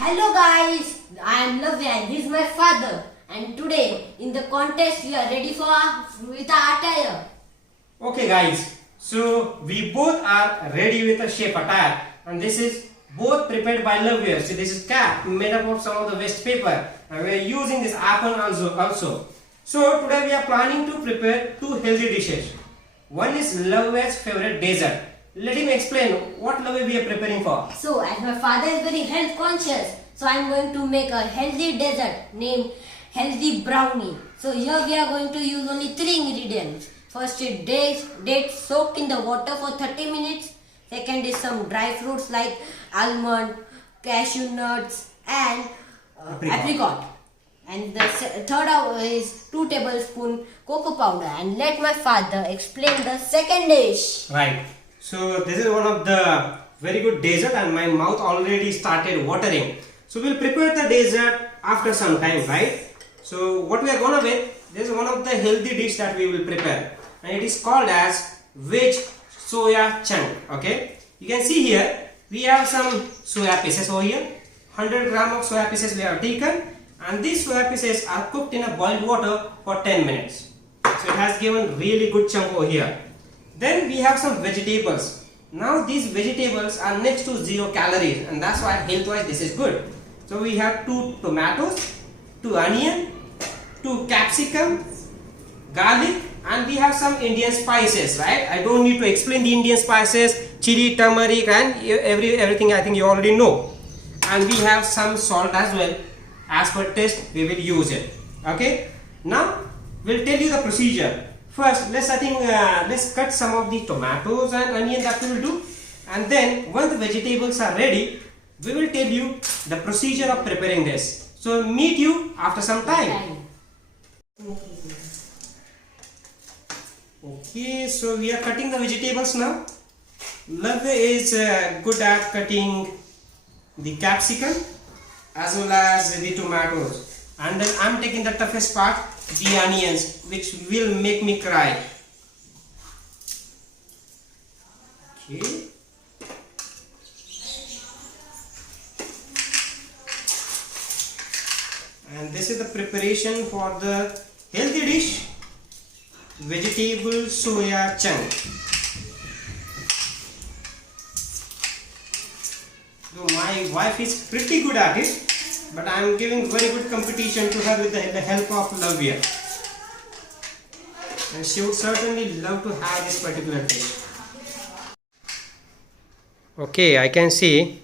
Hello guys, I am Lavya and he is my father. And today in the contest we are ready for with our attire. Okay guys, so we both are ready with a shape attire and this is both prepared by Lavya. So this is cap made up of some of the waste paper and we are using this apple also. So today we are planning to prepare two healthy dishes. One is Lavya's favorite dessert. Let him explain what Lavya we are preparing for. So as my father is very health conscious, so I am going to make a healthy dessert named healthy brownie. So here we are going to use only 3 ingredients. First is dates soaked in the water for 30 minutes. Second is some dry fruits like almond, cashew nuts and apricot. And the third is 2 tablespoons cocoa powder. And let my father explain the second dish. Right. So this is one of the very good dessert and my mouth already started watering. So we'll prepare the dessert after some time, right? So what we are gonna with, this is one of the healthy dish that we will prepare and it is called as veg soya chunk. Okay, you can see here we have some soya pieces over here. 100 gram of soya pieces we have taken and these soya pieces are cooked in a boiled water for 10 minutes. So it has given really good chunk over here. Then we have some vegetables. Now these vegetables are next to 0 calories and that's why health wise this is good. So we have 2 tomatoes, 2 onion, 2 capsicum, garlic and we have some Indian spices, right? I don't need to explain the Indian spices, chili, turmeric and everything I think you already know. And we have some salt as well. As per taste we will use it. Okay. Now we'll tell you the procedure. First, let's cut some of the tomatoes and onion that we will do, and then when the vegetables are ready, we will tell you the procedure of preparing this. So meet you after some time. Okay, so we are cutting the vegetables now. Lavya is good at cutting the capsicum as well as the tomatoes, and then I'm taking the toughest part, the onions, which will make me cry. Okay. And this is the preparation for the healthy dish, vegetable soya chunk. So my wife is pretty good at it, but I am giving very good competition to her with the help of Lavya. And she would certainly love to have this particular dish. Okay, I can see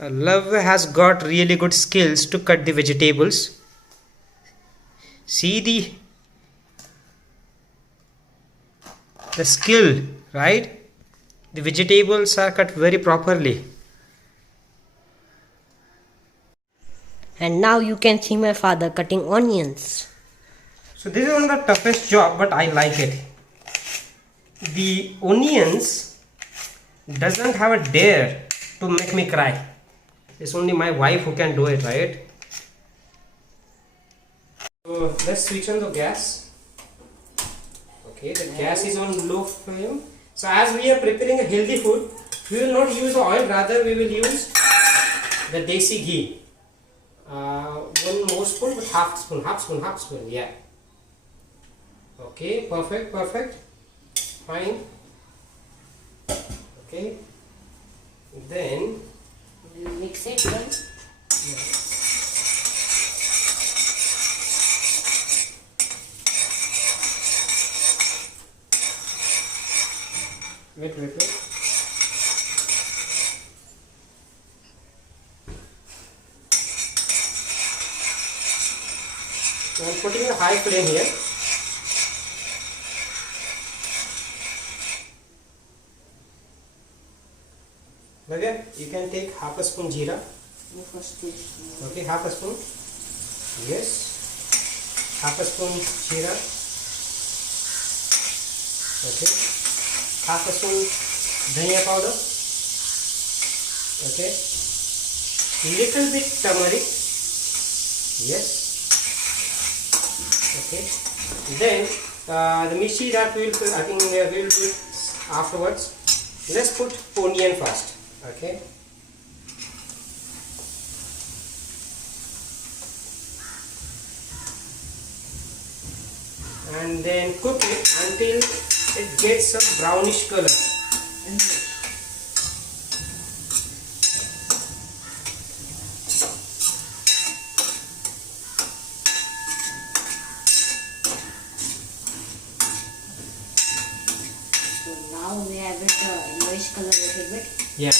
Lavya has got really good skills to cut the vegetables. See the skill, right? The vegetables are cut very properly. And now you can see my father cutting onions. So this is one of the toughest job, but I like it. The onions doesn't have a dare to make me cry. It's only my wife who can do it, right? So let's switch on the gas. Okay, the gas is on low flame. So as we are preparing a healthy food, we will not use oil, rather we will use the desi ghee. 1 more spoon, but half spoon, yeah. Okay, perfect, fine. Okay, then We'll mix it then. Wait. So I'm putting a high flame here. Lavya, you can take half a spoon jeera. Okay, half a spoon. Yes. Half a spoon jeera. Okay. Half a spoon dhania powder. Okay. Little bit turmeric. Yes. Okay. Then the mishi that we will put, I think we will do it afterwards. Let's put onion first. Okay. and then cook it until it gets some brownish color. So now we have it yellowish color a little bit. Yeah,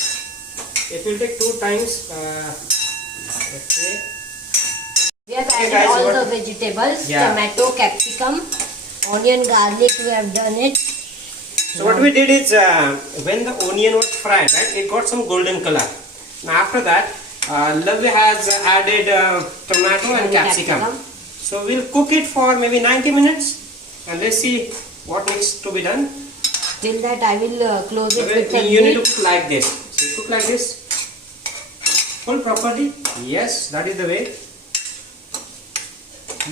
it will take 2 times. Okay. We have Okay, added guys, all what- the vegetables, Yeah. tomato, capsicum, onion, garlic. We have done it. So what we did is when the onion was fried, right, it got some golden color. Now after that, Lovely has added tomato and capsicum. So we'll cook it for maybe 90 minutes and let's see what needs to be done. Till that, I will close it Okay, with the you need to lid. cook like this. So you cook like this. Hold properly. Yes, that is the way.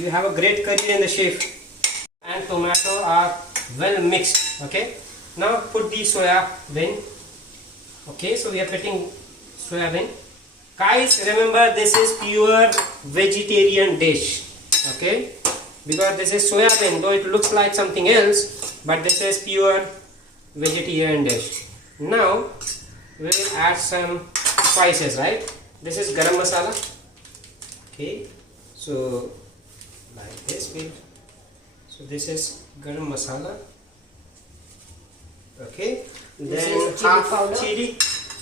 You have a great curry in the chef. And tomato are well mixed. Okay. Now put the soya bean. Okay, so we are putting soya bean. Guys, remember this is pure vegetarian dish. Okay, because this is soya bean, though it looks like something else, but this is pure vegetarian dish. Now we will add some spices, right? This is garam masala. Okay, so like this so this is garam masala. Okay, This then is chili half powder. chili.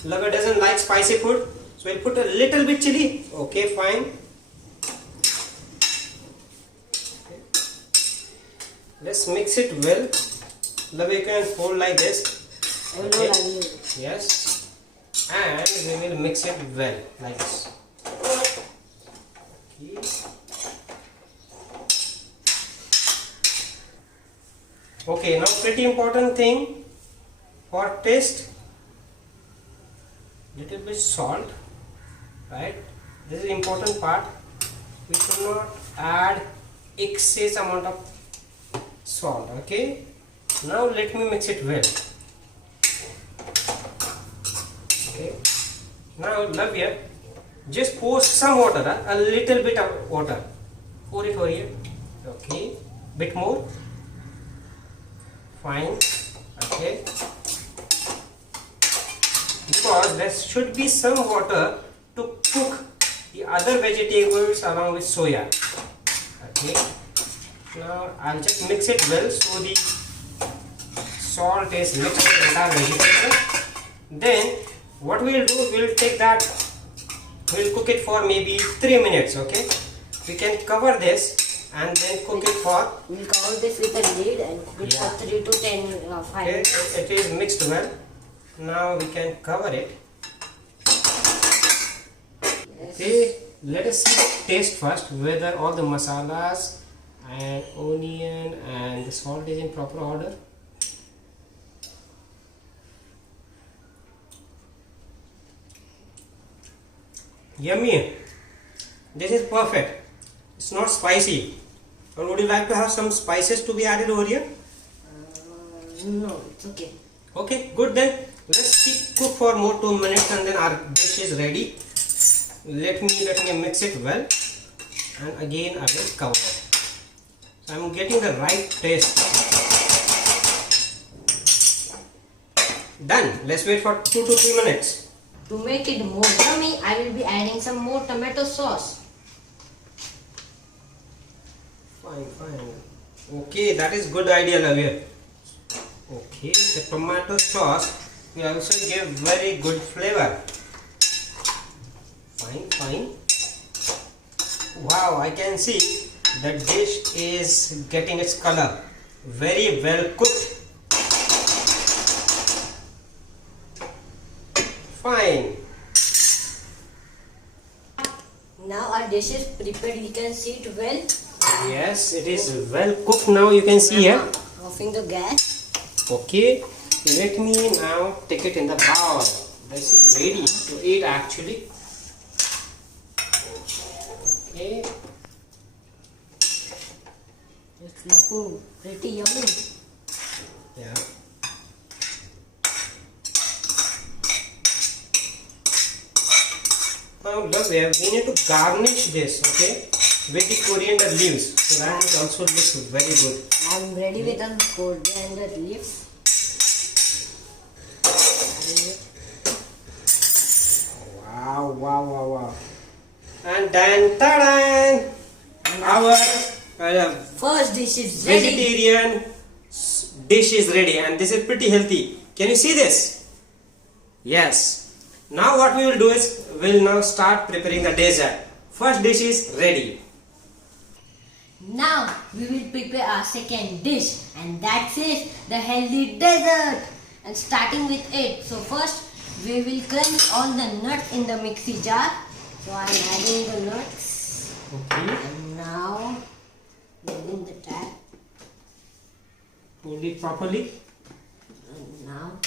Lover doesn't like spicy food, so we'll put a little bit chili. Okay, fine. Okay. Let's mix it well. Lover, you can hold like this. I will Okay. not allow you. Yes, and we will mix it well like this. Okay. Okay, now pretty important thing for taste, little bit salt, right? This is important part. We should not add excess amount of salt. Okay, now let me mix it well. Okay, now love here, just pour some water, a little bit of water, pour it over here. Okay, bit more. Fine. Okay, because there should be some water to cook the other vegetables along with soya. Okay, now I'll just mix it well so the salt is mixed with the entire vegetable. Then what we'll do, we'll take that, we'll cook it for maybe 3 minutes. Okay, we can cover this and then cook it for, We'll cover this with a lid and cook it Yeah. for 3 to 5 okay, minutes. it is mixed well. Now we can cover it. Okay, let us see the taste first, whether all the masalas and onion and the salt is in proper order. Yummy. This is perfect. It's not spicy. Or would you like to have some spices to be added over here? No, it's okay. Okay, good then. Let's keep cook for more 2 minutes and then our dish is ready. Let me mix it well, and again I will cover it. So I'm getting the right taste. Done. Let's wait for 2 to 3 minutes. To make it more yummy, I will be adding some more tomato sauce. Fine, fine. Okay, that is good idea, Lavia. Okay, the tomato sauce will also give very good flavor. Fine, fine. Wow, I can see the dish is getting its color. Very well cooked. Fine. Now our dish is prepared. You can see it well. Yes, it is well cooked now. You can see here. Offing the gas. Okay, let me now take it in the bowl. This is ready to eat actually. Okay. It's looking pretty yummy. Yeah. Now look, we need to garnish this. Okay, with the coriander leaves. So that it also looks very good. I'm ready with the coriander leaves. Wow, wow, wow, wow. And then, ta-da! Our First dish is ready. vegetarian dish is ready, and this is pretty healthy. Can you see this? Yes. Now what we will do is we'll now start preparing the dessert. First dish is ready. Now we will prepare our second dish, and that is the healthy dessert. And starting with it, so first we will crunch all the nuts in the mixie jar. So I'm adding the nuts, Okay. and now using the tap. Hold it properly. And now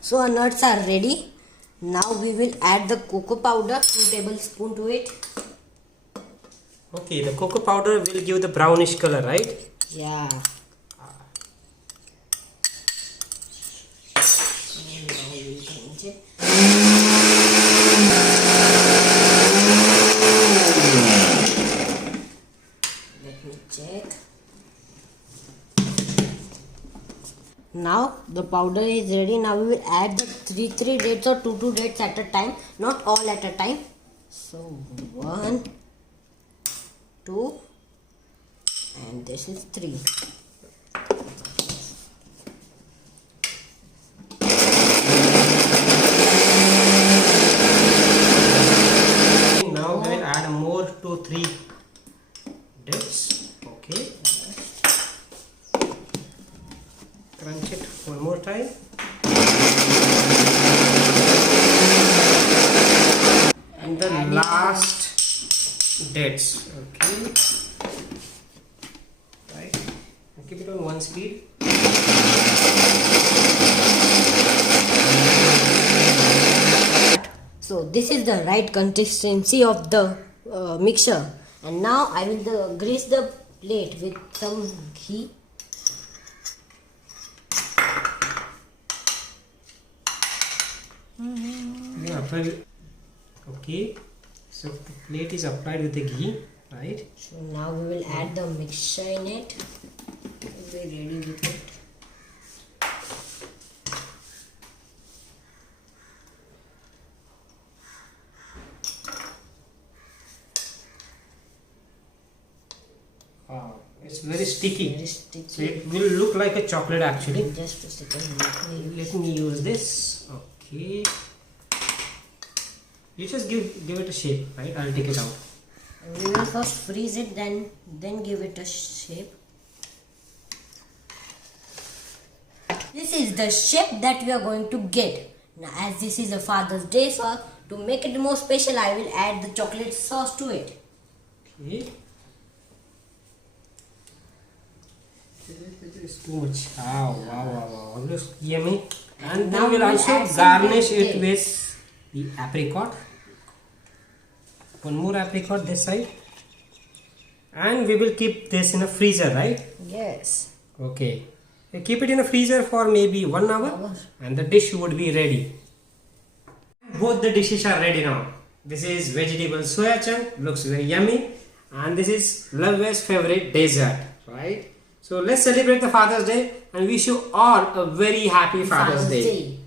so our nuts are ready. Now we will add the cocoa powder, 2 tablespoons to it. Okay, the cocoa powder will give the brownish color, right? Yeah. And now we will change it. Let me check. Now the powder is ready. Now we will add the 3 dates or 2 dates at a time, not all at a time. So 1, 2, and this is 3. Now we will add more 2-3 dates. Okay. Crunch it one more time. And the last dates. Okay. Right. Keep it on one speed. So this is the right consistency of the mixture, and now I will grease the plate with some ghee. Yeah, okay. So the plate is applied with the ghee, right? So now we will add the mixture in it. We're ready with it. Wow, it's very sticky. Very So sticky. it will look like a chocolate actually. Just a second. Let me use this. Okay. You just give it a shape, right? I'll take it out. We will first freeze it, then give it a shape. This is the shape that we are going to get. Now, as this is a Father's Day, so to make it more special, I will add the chocolate sauce to it. Okay. This is too much. Wow, wow, wow, wow. Looks yummy. And now now we'll we'll also add some garnish milk it with the apricot. One more apricot this side. And we will keep this in a freezer, right? Yes. Okay. We keep it in a freezer for maybe 1 hour and the dish would be ready. Both the dishes are ready now. This is vegetable soya chunk, looks very yummy, and this is Love's favorite dessert, right? So let's celebrate the Father's Day and wish you all a very happy Father's Day.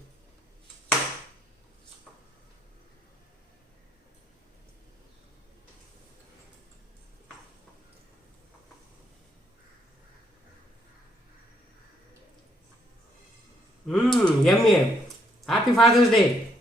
Yummy. Happy Father's Day.